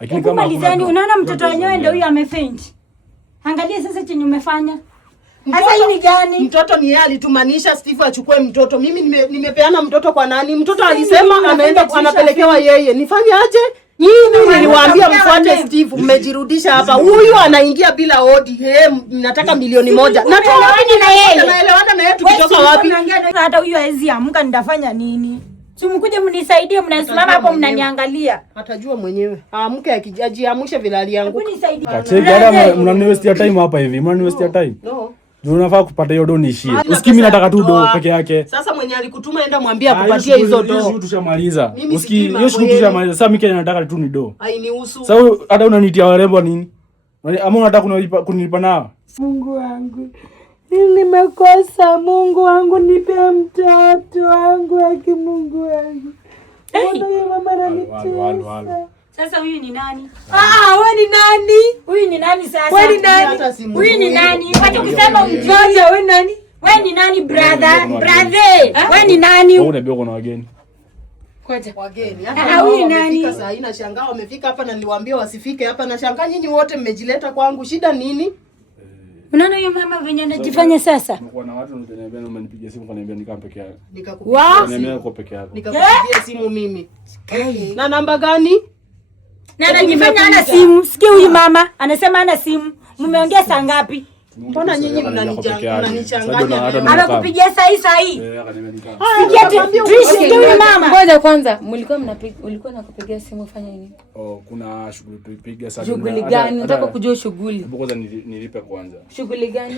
Lakini kama malizani, unaona mtoto wenyewe ndio huyo amefaint. Angalia sasa chenye umefanya. Sasa hii ni gani? Mtoto ni yeye alitumanisha Steve achukue mtoto. Mimi nimepeana mtoto kwa nani? Mtoto alisema anaenda anapelekewa yeye. Nifanye aje? Nyinyi niliwaambia mfuate Steve, mmejirudisha hapa. Huyu anaingia bila hodi. Nataka milioni 1. Natoa wapi na yeye? Naelewana na yeye tukitoka wapi? Hata huyu haizi amka nitafanya nini? Si mkuje mnisaidie, mnasimama hapo mnaniangalia. Atajua mwenyewe. Amke ajiamshe vile alianguka. Acheki mnaniwestia time hapa hivi. Mnaniwestia time. No. Unafaa kupata hiyo do niishie. Usikii mimi nataka tu do peke yake. Sasa mwenye alikutuma enda mwambie akupatie hizo do. Hiyo tushamaliza. Usikii hiyo shughuli tushamaliza. Sasa mimi nataka tu ni do. Hainihusu. Sasa hata unanitia warembo nini? Ama unataka kunilipa nao? Mungu wangu. Nimekosa. Mungu wangu, nipe mtoto wangu aki Mungu wangu. Mama ananitesa. Sasa huyu ni nani? Wewe ni nani? Huyu ni nani sasa? Wewe ni nani? Huyu ni nani? Wacha kusema mjinga. Wewe ni nani? Wewe ni nani brother? Wewe ni nani? Wewe unaambia uko na wageni. Kwaje wageni? Huyu nani? Sasa haina shangaa wamefika hapa na niliwaambia wasifike hapa na shangaa nyinyi wote mmejileta kwangu. Shida nini? Unaona huyo mama venye anajifanya sasa? Kuna watu wananiambia umenipigia simu kaniambia nikaa peke yake. Nikakupigia uko peke yako. Nikakupigia simu mimi. Na namba gani? Na anajifanya ana simu. Sikia huyu mama anasema ana simu. Mmeongea saa ngapi? Mbona nyinyi mnanichanganya? Anakupigia saa hii. Sikia huyu mama. Ngoja kwanza, ulikuwa nakupigia simu fanya nini? Kuna shughuli tuipiga sasa. Shughuli gani? Nataka kujua shughuli. Kwanza nilipe kwanza. Shughuli gani?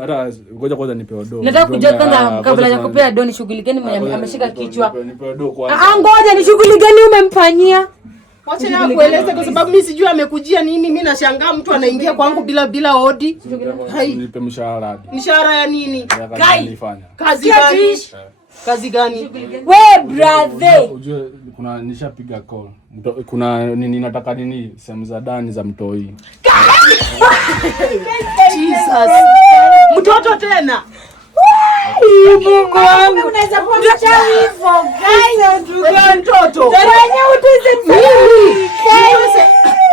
Hata ngoja kwanza nipe do. Nataka kujua kwanza kabla ya kupea do ni shughuli gani mwenye ameshika kichwa. Nipe do kwanza. Ngoja ni shughuli gani umemfanyia? Wacha ya kueleza kwa sababu mimi sijui amekujia nini. Mimi nashangaa mtu anaingia kwangu bila hodi. Nipe mshahara. Mshahara ya nini? Kazi gani? Kazi gani? We brother. Unajua kuna nishapiga call. Kuna nini nataka nini sehemu za ndani za mtoi. Jesus. Mtoto tena. Mungu wangu unaweza kuwa mchawi hivyo guys. Wewe mtoto. Wenye utuze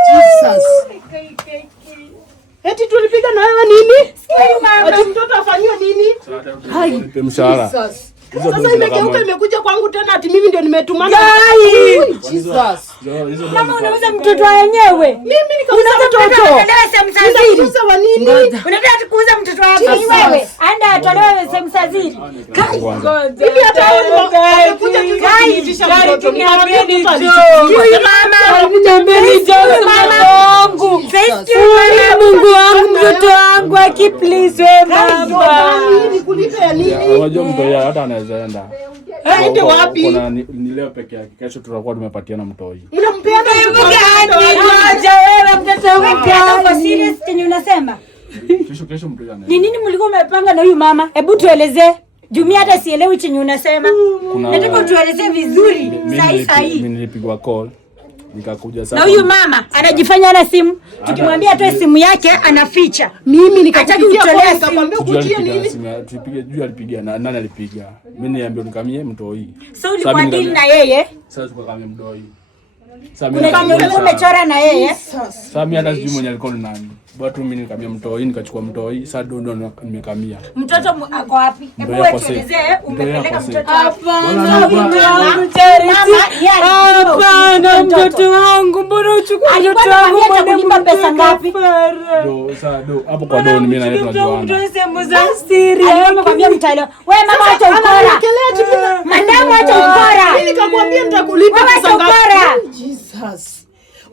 Jesus. Eti tulipiga na wewe nini? Ati mtoto afanywe nini? Nipe mshahara. Sasa imegeuka imekuja kwangu tena ati mimi ndio nimetumana. Jesus. Mama unauza mtoto wenyewe. Mimi nikauza mtoto. Unauza wa nini? Unataka kuuza mtoto wako wewe? Anda atolewe sehemu sazili. Mimi hata nimekuja kuitisha mtoto. Niambie ni huyu mama. Niambie ni mama wangu. Mungu wangu mtoto wangu aki please wewe mama. Nikulipe ya nini? Unajua mtoto hata anaweza enda. Aende wapi? Kuna ni leo peke yake. Kesho tutakuwa tumepatiana mtoi. Mnampea mtoto gani? Ngoja wewe mtoto wangu kwa serious chenye unasema? Kesho mtoi anaenda. Ni nini mlikuwa mmepanga na huyu mama? Hebu tuelezee. Jumia hata sielewi chenye unasema. Nataka tuelezee vizuri. Sahi. Mimi nilipigwa call. Nikakuja sasa. Na huyu mama anajifanya ana simu. Tukimwambia atoe simu yake anaficha. Mimi nikakupigia call nikamwambia kutia nini? Tupige juu alipiga na nani alipiga. Mimi niambia nikamie mtoi. So ulikuwa deal na yeye? Sasa tukakamie mtoi. Sasa umechora na yeye? Sasa mimi hata sijui mwenye alikuwa ni nani. Bado mimi nikamia mtoi, nikachukua mtoi, sasa ndo nimekamia. Mtoto ako wapi? Hebu wewe tuelezee umepeleka mtoto wapi? Hapana, mtoto wangu, mbona uchukue mtoto wangu? Unanipa pesa ngapi? Hapo kwa do mimi na yeye tunajuana. Mtoto sehemu za siri. Alikwambia mtaelewa. Wewe mama acha ukora. Madamu acha ukora. Mimi nikakwambia nitakulipa pesa ngapi? Jesus.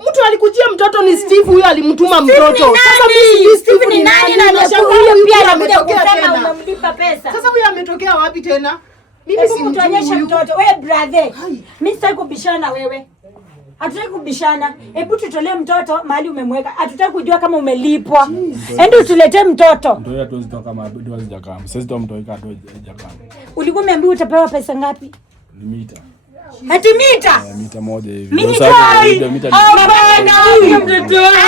Mtu alikujia mtoto ni Steve, huyo alimtuma mtoto. Sasa mimi Steve ni nani na huyo pia anakuja kusema unamlipa pesa. Sasa huyo ametokea wapi tena? Mimi si mtuonyesha mtoto. Wewe brother. Mimi sitaki kubishana na wewe. Hatutaki kubishana. Hebu tutolee mtoto mahali umemweka. Hatutaki kujua kama umelipwa. Ende utuletee mtoto. Ndio ya tuwezi toka kama ndio hazijakaa. Sasa ndio mtoika ndio hazijakaa. Ulikuwa umeambiwa utapewa pesa ngapi? Mita. Hati mita? Mita moja hivi. Mita. Mtoto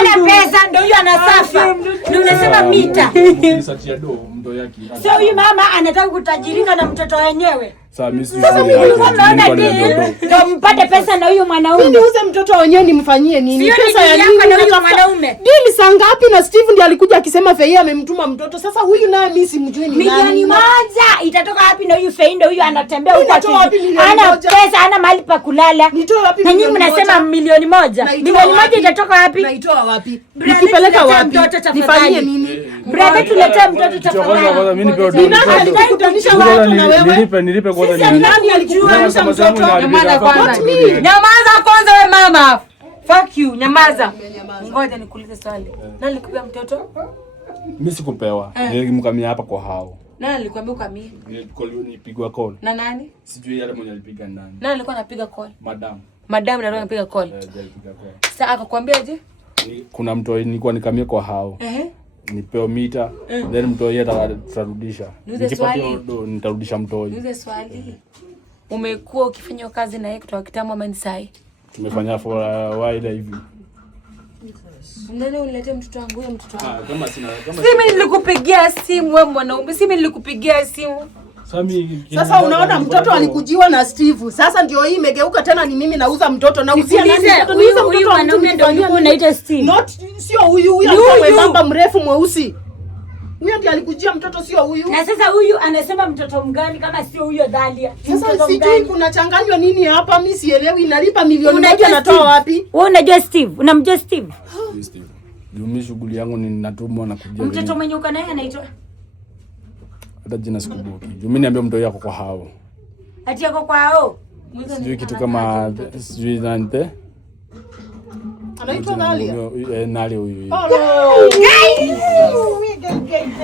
ana pesa ndio huyo anasafa. Ndio unasema mita. Sasa do ndo yake. Sio huyu mama anataka kutajirika na mtoto wenyewe. Sasa mimi ndio mpate pesa na huyo mwanaume. Mimi niuze mtoto wenyewe nimfanyie nini? Pesa ya nini na huyo mwanaume? Dili saa ngapi na Steve ndiye alikuja akisema Fei amemtuma mtoto. Sasa huyu naye mimi simjui ni nani. Milioni moja itatoka wapi na huyu Fei ndio huyu anatembea huko ati. Ana pesa, ana mahali pa kulala. Na nyinyi mnasema milioni moja. Milioni moja itatoka wapi? Naitoa wapi? Nikipeleka wapi? Nifanyie nini? Brother tuletea mtoto tafadhali. Mimi nipe Ni nani alikutanisha watu na wewe? Nilipe kwanza ni nani alikutanisha mtoto? Nyamaza kwanza wewe mama. Fuck you, nyamaza. Ngoja nikuulize swali. Nani alikupea mtoto? Mimi sikupewa. Nilimkamia hapa kwa hao. Nani alikwambia ukamie? Nilipigwa call. Na nani? Sijui yale mwenye alipiga nani. Nani alikuwa anapiga call? Madam ndio anapiga call. Alipiga call. Sasa akakwambiaje? Kuna mtu nilikuwa nikamia kwa hao. Nipeo mita, then mtoi atarudisha. Nikipata ndo nitarudisha mtoi. Niuze swali. Umekuwa ukifanya kazi na yeye kutoka kitambo ama ni sai? Tumefanya for a while hivi. Nani uniletee mtoto wangu huyo mtoto wangu? Kama sina mimi nilikupigia simu wewe mwanaume. Mimi nilikupigia simu. Sasa unaona mtoto alikujiwa na Steve. Sasa ndio hii imegeuka tena ni mimi nauza mtoto na uzia nani mtoto? Niuza mtoto mwanaume ndio ulikuwa unaita Steve. Not sio huyu alikuwa mwembamba mrefu mweusi. Huyo ndiye alikujia mtoto sio huyu. Na sasa huyu anasema mtoto mgani kama sio huyo Dalia? Sasa sijui kuna changanywa nini hapa mimi sielewi inalipa milioni moja natoa wapi? Wewe unajua Steve? Unamjua Steve? Steve. Mimi shughuli yangu ni natumwa na kujia. Mtoto mwenye uko naye anaitwa? Hata jina sikumbuki. Mimi niambia mtoto yako kwa hao. Ati yako kwa hao? Sijui kitu kama sijui nante. Anaitwa Dalia. Nali huyu.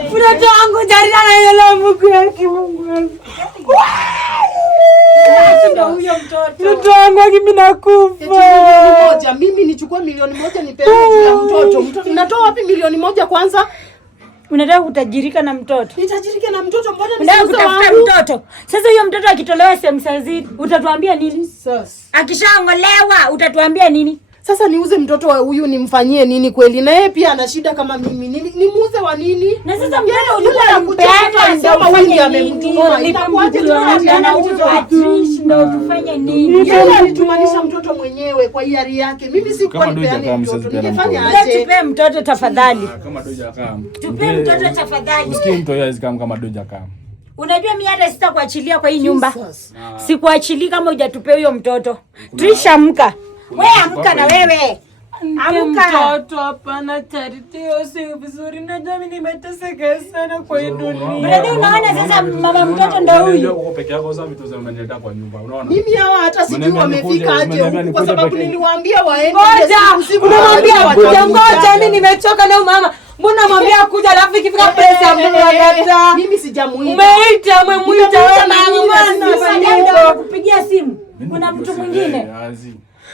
Mtoto wangu jari anaelewa Mungu yake Mungu. Ndio huyo mtoto wangu mimi nakufa. Mimi nichukue milioni moja nipewe ya mtoto. Mtoto natoa wapi milioni moja kwanza? Unataka kutajirika na mtoto? Nitajirike na mtoto mbona unataka kutafuta mtoto? Sasa huyo mtoto akitolewa sehemu sazi utatuambia nini? Sasa akishaongolewa utatuambia nini? Sasa niuze mtoto wa huyu nimfanyie nini kweli? Na yeye pia ana shida kama mimi. Nimuuze wa nini? Na sasa mtoto ulikuwa unampeana ndio ufanye amemtuma. Itakuwaje tunaanza atish ndio tufanye nini? Yeye alitumanisha mtoto mwenyewe kwa hiari yake. Mimi sikuwa nipeane mtoto. Ningefanya aje? Tupe mtoto tafadhali. Kama doja kama. Tupe mtoto tafadhali. Usikie mtoto yeye kama doja kama. Unajua mimi hata sitakuachilia kwa hii nyumba. Sikuachili kama hujatupea huyo mtoto. Tuishamka. Wewe amka na wewe. Amka. Mtoto hapana Charity, sio vizuri. Najua mimi nimeteseka sana kwa hii dunia. Brother, unaona sasa mama mtoto ndio huyu. Uko peke yako sasa vitu zinaendelea kwa nyumba. Unaona? Mimi hawa hata sijui wamefika aje kwa sababu niliwaambia waende. Ngoja, ngoja mimi nimechoka leo mama. Mbona mwambia kuja alafu ikifika pesa mnakata? Mimi sijamuita. Umeita, umemuita wewe mama. Kupigia simu. Kuna mtu mwingine.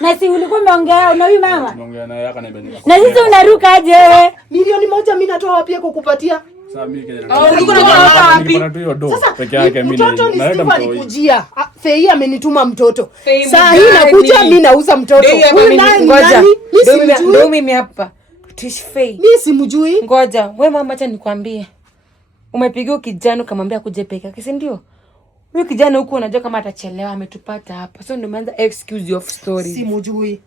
Na si ulikuwa umeongea na huyu mama? Tunaongea naye haka na ibadilika. Na sisi unaruka aje wewe? Milioni moja mimi natoa wapi kukupatia? Sasa mimi ulikuwa unatoa wapi? Sasa peke yake mimi. Mtoto ni Steve alikujia. Fei amenituma mtoto. Saa hii nakuja mimi nauza mtoto. Huyu naye ngoja. Ndio mimi hapa. Tish Fei. Mimi simjui. Ngoja, wewe mama acha nikwambie. Umepigia kijana ukamwambia kuje peke yake, si ndio? Huyu kijana huko unajua kama atachelewa ametupata hapa. So ndio umeanza excuse of story. Simjui.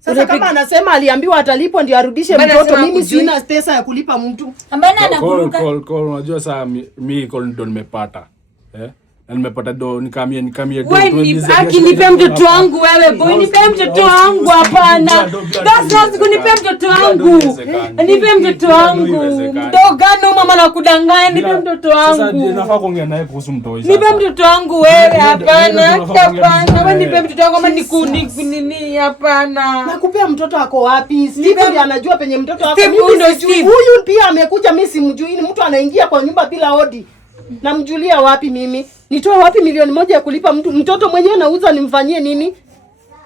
Sasa kama anasema aliambiwa atalipwa ndio arudishe mtoto, mimi sina pesa ya kulipa mtu. Mbona anakuruka? Call unajua saa mimi call ndo nimepata. Na nimepata do nikamie do. Wewe akinipe mtoto wangu wewe, boy nipe mtoto wangu hapana. That's not kunipe mtoto wangu. Nipe mtoto wangu. Ndogano mama na kudanganya nipe mtoto wangu. Sasa nafaa kuongea naye kuhusu mtoto. Nipe mtoto wangu wewe hapana. Hapana. Wewe nipe mtoto wangu ama nini hapana. Nakupea mtoto wako wapi? Steve ndiye anajua penye mtoto wako. Mimi huyu pia amekuja mimi simjui. Ni mtu anaingia kwa nyumba bila hodi. Namjulia wapi mimi? Nitoa wapi milioni moja ya kulipa mtoto mwenyewe nauza nimfanyie nini?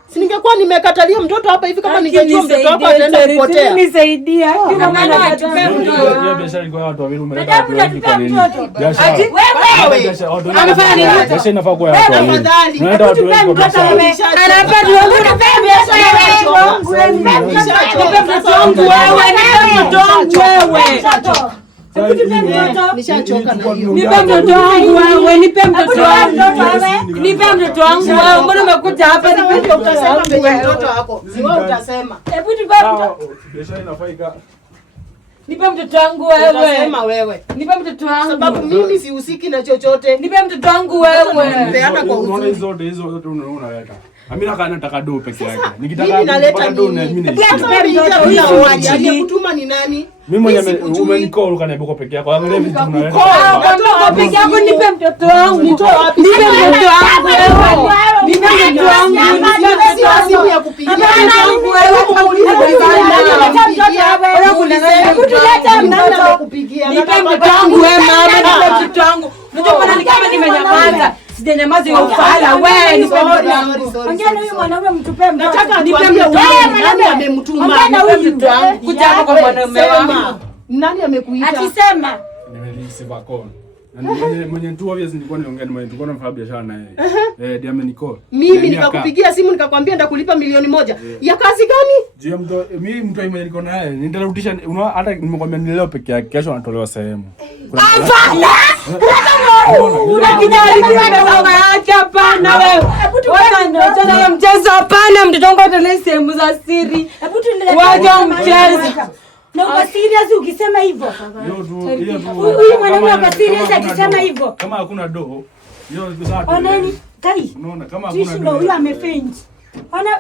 Si ningekuwa nimekatalia mtoto hapa hivi kama ningejua mtoto wako ataenda kupotea. Nisaidia. Kama maana atupea mtoto. Hiyo biashara ilikuwa watu wawili umeleta kwa nini? Biashara. Wewe. Amefanya nini? Biashara inafaa kwa watu wawili. Unaenda watu wengi kwa biashara. Anapea mtoto wangu wewe. Mtoto wangu wewe. Nishachoka na hiyo. Nipe mtoto wangu wewe, nipe mtoto wangu wewe. Nipe mtoto wangu wewe. Mbona umekuja hapa? Nipe utasema penye mtoto wako. Si wewe utasema. Hebu tupe mtoto. Biashara inafaika. Nipe mtoto wangu wewe. Utasema wewe. Nipe mtoto wangu. Sababu mimi sihusiki na chochote. Nipe mtoto wangu wewe. Peana kwa uzuri. Unaona hizo zote unaweka. Amina kana nataka do peke yake. Nikitaka mimi naleta nini? Aliyekutuma ni nani? Mimi mwenyewe umenicall ukaniambia peke yako. Angalia vitu unaweka. Kwa peke yako nipe mtoto wangu. Nitoa wapi? Nipe mtoto wangu wewe. Nipe mtoto wangu. Sio simu ya kupigia. Wangu wewe. Nipe mtoto wangu wewe mama, nipe mtoto wangu. Unajua maana ni kama nimenyamaza. Sijanyamaza hiyo ufala wewe, nipe mtoto wangu. Ongea na huyu mwanaume mtupe mtoto. Nataka nipe mtoto wangu. Nani amemtuma? Ongea na huyu mtoto wangu. Kuja hapa kwa mwanaume wangu. Nani amekuita? Atisema. Nimereceive call. Na mwenye tu obvious nilikuwa niongea na mwenye tulikuwa tunafanya biashara naye. Ndiye amenicall. Mimi nikakupigia simu nikakwambia ndakulipa milioni 1. Ya kazi gani? Je, mimi mtu mwenye niko naye nitarudisha, unaona hata nimekwambia ni leo peke yake, kesho anatolewa sehemu. Hapana. Unakijali kwa mama yake hapana wewe. Wacha ndio tena mchezo hapana, mtoto wangu atolee sehemu za siri. Hebu tuendelee. Wacha mchezo. Na uko serious ukisema hivyo? Hiyo tu. Huyu mwanaume uko serious akisema hivyo? Kama hakuna do, hiyo zake. Oneni, kai. Unaona kama hakuna do. Ndio huyu amefaint. Ona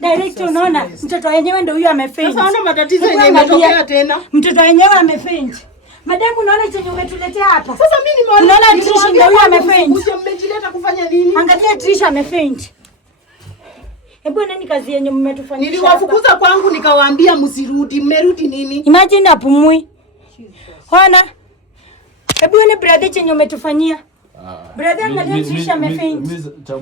director, unaona mtoto wenyewe ndio huyu amefaint. Sasa ona matatizo yenyewe yametokea tena. Mtoto wenyewe amefaint. Madam, unaona chenye umetuletea hapa? Sasa mimi nimeona unaona Trisha ndio huyu amefaint. Mmejileta kufanya nini? Angalia Trisha amefaint. Hebu nani kazi yenye mmetufanyia? Niliwafukuza kwangu nikawaambia msirudi. Mmerudi nini? Imagine apumui. Ona. Hebu ni brother chenye umetufanyia. Brother, angalia Trisha amefaint.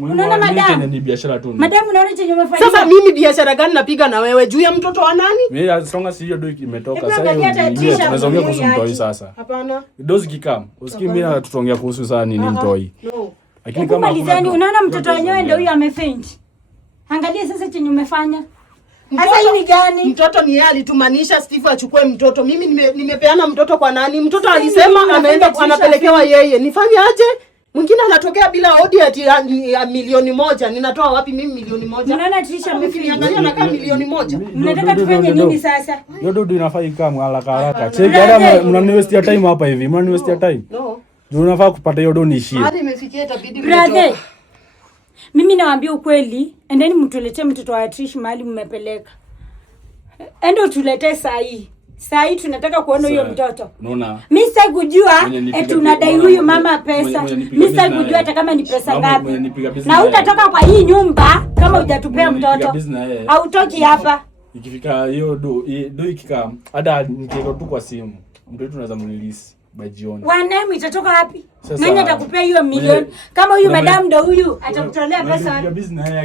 Unaona madam? Ni biashara tu. Madam, unaona chenye umefanyia? Sasa mimi biashara gani napiga na wewe juu ya mtoto wa nani? Mimi asonga si hiyo do imetoka sasa hiyo. Tunaongea kuhusu mtoi sasa. Hapana. Dozi kikam. Usikii mimi na tutaongea kuhusu sana nini mtoi. No. Lakini kama malizani, unaona mtoto wenyewe ndio huyu amefaint. Angalia sasa chenye umefanya. Sasa hii ni gani? Mtoto ni yeye alitumanisha Steve achukue mtoto. Mimi nimepeana mtoto kwa nani? Mtoto alisema anaenda anapelekewa yeye. Nifanye aje? Mwingine anatokea bila audit ya milioni 1. Ninatoa wapi mimi milioni 1? Unaona Trisha amefikiria na kama milioni 1. Mnataka tufanye nini sasa? Hiyo ndio inafaa ikamu haraka. Cheki hata mnaniwestia time hapa hivi. Mnaniwestia time. No. Ndio unafaa kupata hiyo doni ishie. Hadi imefikia itabidi brother. Mimi nawaambia ukweli, endeni mtuletee mtoto wa Trish mahali mmepeleka. Endo tuletee sahi. Sahi tunataka kuona huyo mtoto. Unaona? Mimi sitaki kujua tunadai huyu mama pesa. Mimi sitaki kujua hata kama ni pesa ngapi. Na utatoka kwa hii nyumba kama hujatupea mtoto. Hautoki hapa. Ikifika hiyo do ikikaa hata nikiweka tu kwa simu. Mtoto tunaweza mrelease by jioni. Wanemi itatoka wapi? Nani atakupea hiyo milioni? Kama huyu madam ndo huyu atakutolea pesa.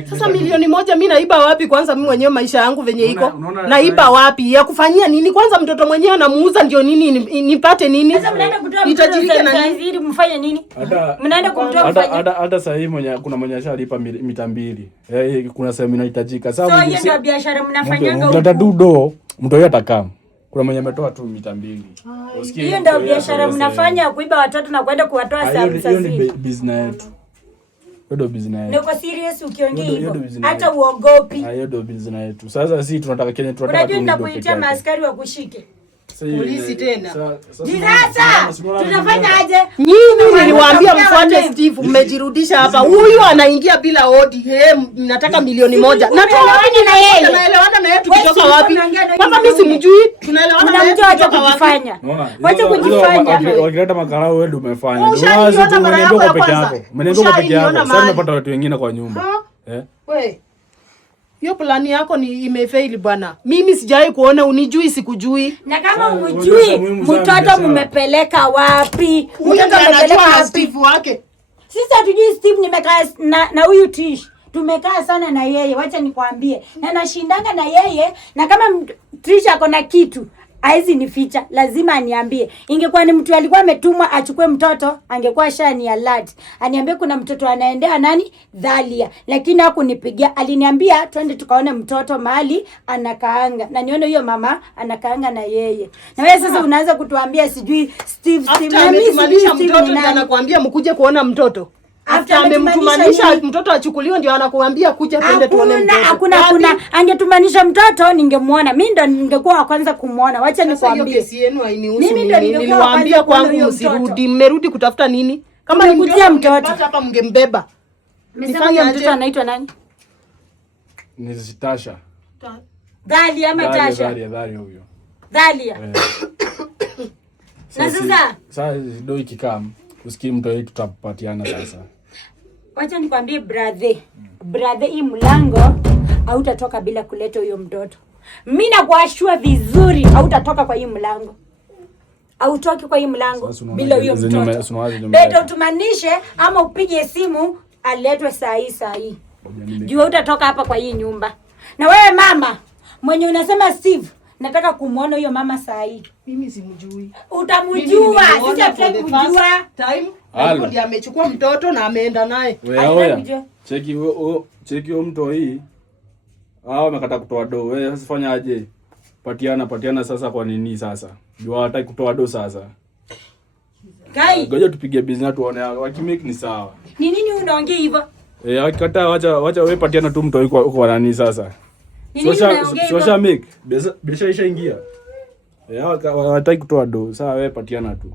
Sasa milioni 1 mimi naiba wapi kwanza mimi mwenyewe maisha yangu venye iko? Naiba wapi? Ya kufanyia nini? Kwanza mtoto mwenyewe anamuuza ndio nini nipate nini? Sasa mnaenda kutoa nitajirike na nini mfanye nini? Mnaenda kumtoa mfanye. Hata sasa hivi kuna mwenye ashalipa mita 2. Kuna sehemu inahitajika. Sasa hiyo ndio biashara mnafanyanga huko. Mtata do mtoto atakam. Kuna mwenye ametoa tu mita 2. Hiyo ndio biashara mnafanya kuiba watoto na kwenda kuwatoa sasa. Hiyo ni business yetu. Ndio business yetu. Ndio serious ukiongea hivyo. Hata uogopi. Hiyo ndio business yetu. Sasa sisi tunataka Kenya tunataka. Unajua nitakuitia maaskari wa kushike. Polisi tena. Sasa tunafanya aje? Nyinyi niliwaambia mfuate Steve, mmejirudisha hapa. Huyu anaingia bila odi. Nataka milioni 1. Natoa na yeye. Tunaelewana na yeye tukitoka wapi? Kwanza mimi simjui. Tunaelewana na yeye tukitoka wapi? Wacha kujifanya. Wakileta makarao wewe ndio umefanya. Ndio umeniambia kwa peke yako. Umeniambia kwa peke yako. Sasa unapata watu wengine kwa nyumba. Wewe hiyo plani yako ni imefaili bwana. Mimi sijai kuona, unijui sikujui. Na kama unijui, mtoto mmepeleka wapi? Mtoto amepeleka Steve wake. Sisi hatujui Steve, nimekaa na huyu Trish. Tumekaa sana na yeye, wacha nikwambie. Na nashindanga na yeye, na kama Trish ako na kitu, haizi nificha, lazima aniambie. Ingekuwa ni mtu alikuwa ametumwa achukue mtoto, angekuwa shani alert. Aniambie kuna mtoto anaendea nani? Dhalia. Lakini hakunipigia. Aliniambia twende tukaone mtoto mahali anakaanga. Na nione huyo mama anakaanga na yeye. Na wewe sasa unaanza kutuambia sijui Steve na mimi sijui mtoto ndio anakuambia mkuje kuona mtoto. After amemtumanisha mtoto achukuliwe ndio anakuambia kuja twende tuone mtoto. Hakuna. Angetumanisha mtoto ningemuona. Mimi ndo ningekuwa wa kwanza kumuona. Wacha nikwambie. Hiyo kesi yenu hainihusu mimi. Niliwaambia kwangu msirudi. Mmerudi kutafuta nini? Kama ni mtoto hapa mngembeba. Nifanye mtoto anaitwa nani? Ni Tasha. Dhalia ama Tasha? Dhalia huyo. Dhalia. Na sasa ndio ikikam usikii mtoto tutapatiana sasa. Wacha nikwambie brother. Brother, hii mlango hautatoka bila kuleta huyo mtoto. Mimi nakuashua vizuri hautatoka kwa hii mlango. Hautoki kwa hii mlango bila huyo mtoto. Bado utumanishe ama upige simu aletwe saa hii. Jua utatoka hapa kwa hii nyumba. Na wewe mama mwenye unasema Steve, nataka kumuona huyo mama saa hii. Mimi simjui. Utamjua, sisi hatutaki kujua. Time ndiye amechukua mtoto na ameenda naye. Wewe cheki mtu hii. Hao wamekata kutoa do. Wewe sasa fanya aje? Patiana sasa kwa nini sasa? Jua hataki kutoa do sasa. Kai. Ngoja tupige business tuone wakimake ni sawa. Ni nini unaongea hivyo? Akikataa wacha wewe patiana tu mtu huko kwa nani sasa? Social make. Besha ishaingia. Hataki kutoa do. Sawa wewe patiana tu.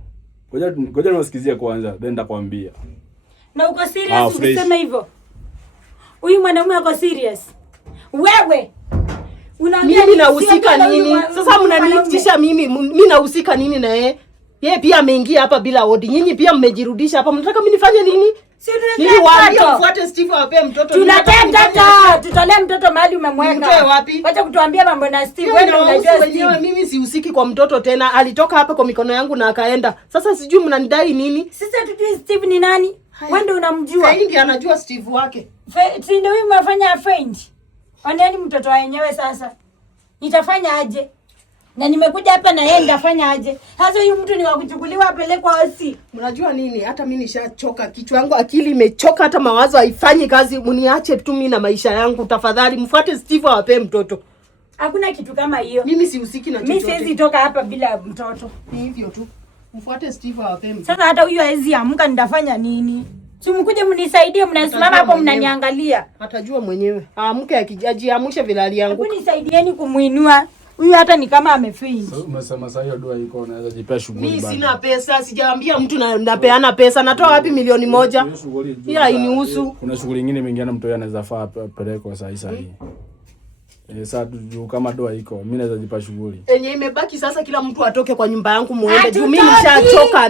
Ngoja niwasikizie kwanza then nitakwambia. Na uko serious ukisema hivyo? Huyu mwanaume uko serious? Wewe unaambia mimi nahusika nini? Sasa mnaniitisha mimi nahusika nini na yeye? Yeye pia ameingia hapa bila odi. Nyinyi pia mmejirudisha hapa. Mnataka mimi nifanye nini? Niliwaambia mfuate Steve awape mtoto. Tunataka mtoto. Tutolee mtoto mahali umemweka. Mtoe wapi? Wacha kutuambia mambo na Steve. Wewe ndio unajua Steve. Mimi sihusiki kwa mtoto tena. Alitoka hapa kwa mikono yangu na akaenda. Sasa sijui mnanidai nini? Sisi hatujui Steve ni nani. Wewe ndio unamjua. Sasa ndiye anajua Steve wake. Si ndio huyu mnafanya faint. Oneni mtoto wenyewe sasa. Nitafanya aje? Na nimekuja hapa na yeye ndafanya aje? Sasa huyu mtu ni wa kuchukuliwa apelekwa hosi. Mnajua nini? Hata mimi nishachoka. Kichwa yangu akili imechoka, hata mawazo haifanyi kazi. Mniache tu mimi na maisha yangu tafadhali. Mfuate Steve awape mtoto. Hakuna kitu kama hiyo. Mimi sihusiki na chochote. Mimi siwezi toka hapa bila mtoto. Ni hivyo tu. Mfuate Steve awape mtoto. Sasa hata huyu hawezi amka nitafanya nini? Si mkuje mnisaidie, mnasimama hapo mnaniangalia. Atajua mwenyewe. Aamke ajiamshe vilali yangu. Hebu nisaidieni kumuinua. Huyu hata ni kama amefaint. So umesema sasa hiyo dua iko unaweza jipea shughuli bado. Mimi sina pesa, sijaambia mtu napeana pesa. Natoa wapi milioni 1? Hiyo hainihusu. Kuna shughuli nyingine mingine mtu anaweza faa peleko saa hii. Sasa kama dua iko, mimi naweza jipa shughuli. Yenye imebaki sasa kila mtu atoke kwa nyumba yangu muende. Juu mimi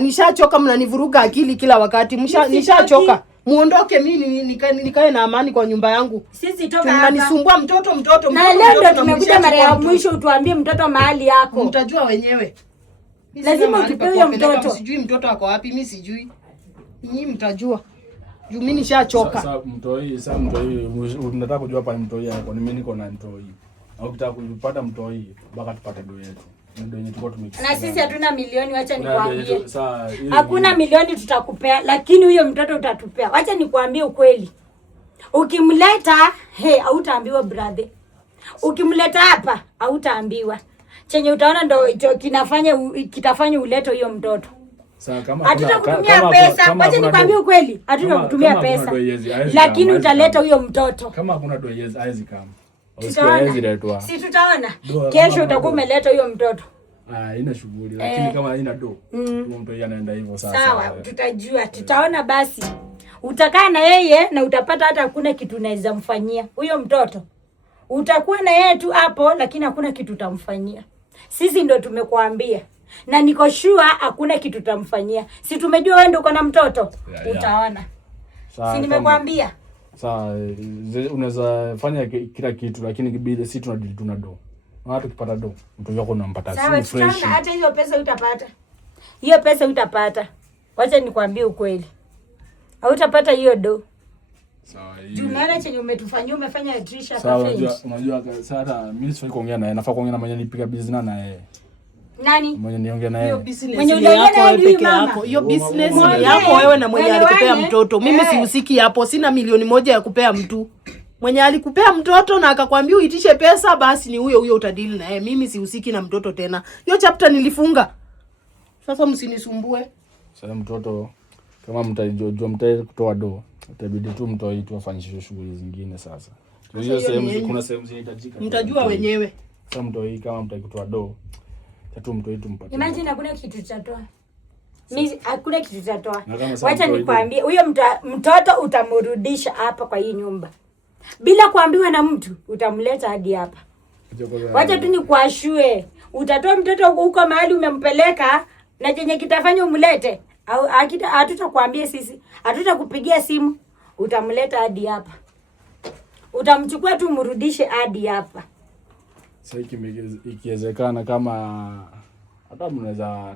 nishachoka mnanivuruga akili kila wakati. Nishachoka. Muondoke mimi nikae na amani kwa nyumba yangu. Sisi toka hapa. Tunanisumbua mtoto. Na leo ndio tumekuja mara ya mwisho utuambie mtoto mahali yako. Mtajua wenyewe. Lazima utupe mtoto. Sijui mtoto ako wapi, mimi sijui. Nyinyi mtajua. Juu mimi nishachoka. Sasa mtoi, unataka kujua hapa mtoi yako. Mimi niko na mtoi. Au ukitaka kupata mtoi, mpaka tupate do yetu. Ndio yenye tulikuwa tumekisema. Na sisi hatuna milioni, acha nikwambie. Hakuna milioni tutakupea, lakini huyo mtoto utatupea. Acha nikwambie ukweli. Ukimleta, hautaambiwa brother. Ukimleta hapa, hautaambiwa. Chenye utaona ndio kitafanya ulete huyo mtoto. Sasa kama hatutakutumia pesa, acha nikwambie ukweli. Hatutakutumia pesa. Lakini utaleta huyo mtoto. Kama hakuna do yes, haizi kama. Si tutaona. Kesho utakuwa umeleta huyo mtoto. Haina shughuli, lakini kama haina do, mtu yeye anaenda hivyo sasa. Sawa, tutajua. Tutaona basi. Utakaa na yeye na utapata hata hakuna kitu unaweza mfanyia. Huyo mtoto utakuwa na yeye tu hapo, lakini hakuna kitu utamfanyia. Sisi ndio tumekuambia. Na niko sure hakuna kitu utamfanyia. Si tumejua wewe ndio uko na mtoto. Utaona. Si nimekwambia? Sawa, unaweza fanya kila kitu lakini bila si tuna do. Watu ukipata do, mtu wako unampata fresh. Sawa, hata hiyo pesa utapata. Hiyo pesa utapata. Wacha nikwambie ukweli. Hautapata hiyo do. Sawa. Tunaona chenye umetufanyia, umefanya Trisha kafein. Sawa, unajua sasa mimi sifai kuongea naye, nafaa kuongea na mwenye nipiga business na yeye. Nani? Mwenye niongea naye. Hiyo business ni yako wewe peke yako. Hiyo business ni yako wewe na mwenye alikupea mtoto. Mimi sihusiki hapo. Sina 1,000,000 ya kupea mtu. Mwenye alikupea mtoto na akakwambia uitishe pesa, basi ni huyo utadili na yeye. Mimi sihusiki na mtoto tena. Hiyo chapter nilifunga. Sasa msinisumbue. Sasa mtoto kama mtajua mtaje kutoa do, itabidi tu mtoe tu afanye shughuli zingine sasa. Hiyo sehemu kuna sehemu zinahitajika. Mtajua wenyewe. Sasa mtoe kama mtaki kutoa do, tatu mtoe tu mpatie. Imagine hakuna kitu cha toa. Mimi hakuna kitu cha toa. Wacha nikwambie, huyo mtoto utamrudisha hapa kwa hii nyumba. Bila kuambiwa na mtu, utamleta hadi hapa. Wacha tu nikuashue. Utatoa mtoto huko mahali umempeleka na chenye kitafanya umlete. Au hatutakwambia sisi. Hatutakupigia simu. Utamleta hadi hapa. Utamchukua tu mrudishe hadi hapa. Sasa ikiwezekana kama hata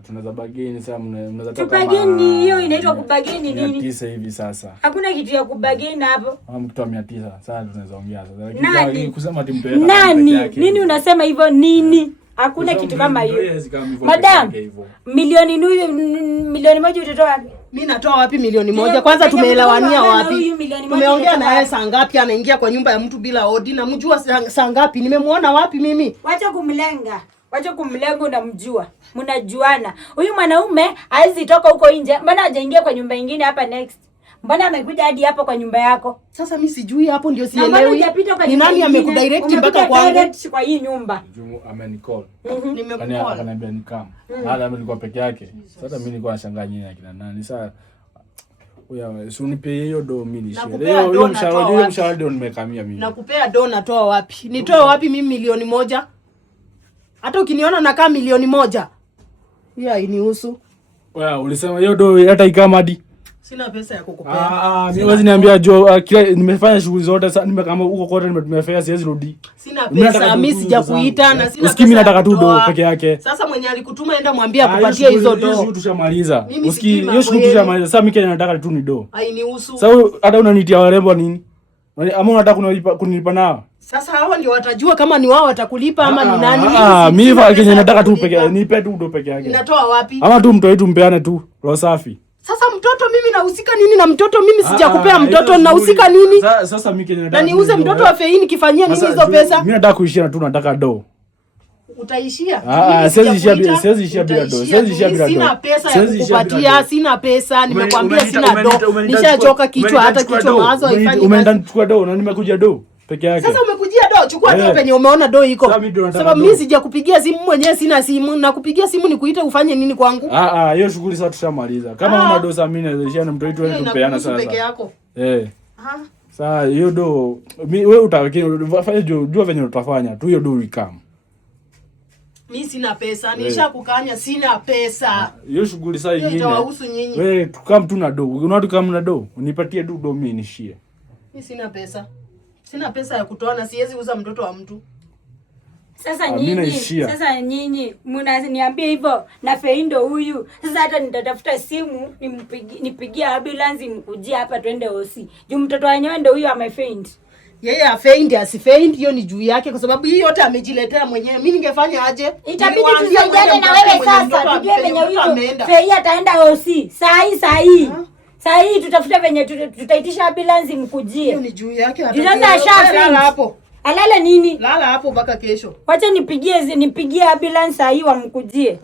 tunaweza bageni sasa mnaweza toka kama bageni. Hiyo inaitwa kubageni nini? 900 hivi sasa. Hakuna kitu ya kubageni hapo. Kama mtu 900 sasa tunaweza ongea sasa. Lakini kusema timu pesa nani? Nini unasema hivyo nini? Hakuna kitu kama hiyo. Madam, milioni 1 utatoa wapi? Mimi natoa wapi milioni 1? Kwanza tumeelewania wapi? Tumeongea na yeye saa ngapi anaingia kwa nyumba ya mtu bila odi na mjua saa ngapi? Nimemuona wapi mimi? Wacha kumlenga. Wacha kumlenga, unamjua. Mnajuana. Huyu mwanaume haizi toka huko nje. Mbona hajaingia kwa nyumba nyingine hapa next? Mbona amekuja hadi hapa kwa nyumba yako? Sasa mimi sijui hapo ndio sielewi. Ni nani amekudirect mpaka kwangu? Direct kwa hii nyumba. Jumu amenicall. Nimekucall. Akaniambia nikam. Hata mimi nilikuwa peke yake. Sasa mimi nilikuwa nashangaa nyinyi akina nani. Sasa wewe usinipe hiyo do mimi nishie. Hiyo mshahara ndio nimekamia mimi. Nakupea do natoa wapi? Nitoe wapi mimi milioni 1? Hata ukiniona nakaa milioni 1. Hiyo hainihusu. Wewe ulisema hiyo do hata ikamadi. Sina pesa ya kukupea. Mimi wazi niambia kila nimefanya shughuli zote sasa nimekama huko kote nimetumia siwezi rudi. Sina pesa, mimi sijakuita na sina pesa. Mimi nataka tu do peke yake. Sasa mwenye alikutuma enda mwambie akupatie hizo do. Hiyo tushamaliza. Usikii hiyo shughuli tushamaliza. Sasa mimi nataka tu ni do. Hainihusu. Sasa hata unanitia warembo nini? Ama unataka kunilipa nao? Sasa hao ndio watajua kama ni wao watakulipa ama ni nani. Mimi Kenya nataka tu peke yake. Nipe tu do peke yake. Ninatoa wapi? Ama tu mtoe tu mpeane tu. Roho safi. Sasa mtoto mimi nahusika nini na mtoto? Mimi sijakupea mtoto, nahusika nini? Sasa mimi Kenya nataka. Na niuze mtoto wa Feini kifanyia nini hizo pesa? Mimi nataka kuishia tu, nataka do. Utaishia? Siwezi ishia bila do. Sina pesa ya kukupatia, sina pesa, nimekwambia sina do. Nishachoka kichwa, hata kichwa mawazo haifanyi. Umeenda kuchukua do na nimekuja do peke yake. Sasa umekujia do, chukua do penye umeona do iko. Sababu mimi sijakupigia simu mwenyewe, sina simu, na kupigia simu nikuite ufanye nini kwangu? Hiyo shughuli sasa tushamaliza. Kama una do sasa mimi naishia na mtoto wetu tupeana sasa. Peke yako. Sasa hiyo do wewe utafanya jua venye utafanya tu hiyo do ikam. Mimi sina pesa, nishakukanya sina pesa. Hiyo shughuli sasa nyingine. Itawahusu nyinyi. Wewe tukam tu na do. Unataka kama na do, unipatie do mimi nishie. Mimi sina pesa. Sina pesa ya kutoa na siwezi uza mtoto wa mtu. Sasa nyinyi mnaniambia hivyo na Feindo huyu. Sasa hata nitatafuta simu nipigie ambulance mkujie hapa twende OC. Juu mtoto wenyewe ndio huyu amefaint. Yeye afeint asifaint hiyo ni juu yake kwa sababu hii yote amejiletea mwenyewe. Mimi ningefanya aje? Itabidi tusaidiane na wewe sasa. Tujue venye huyu Fei ataenda OC. Saa hii tutafute venye tutaitisha ambulance mkujie. Hiyo ni juu yake hata. Lala hapo. Alale nini? Lala hapo mpaka kesho. Wacha nipigie ambulance saa hii wamkujie.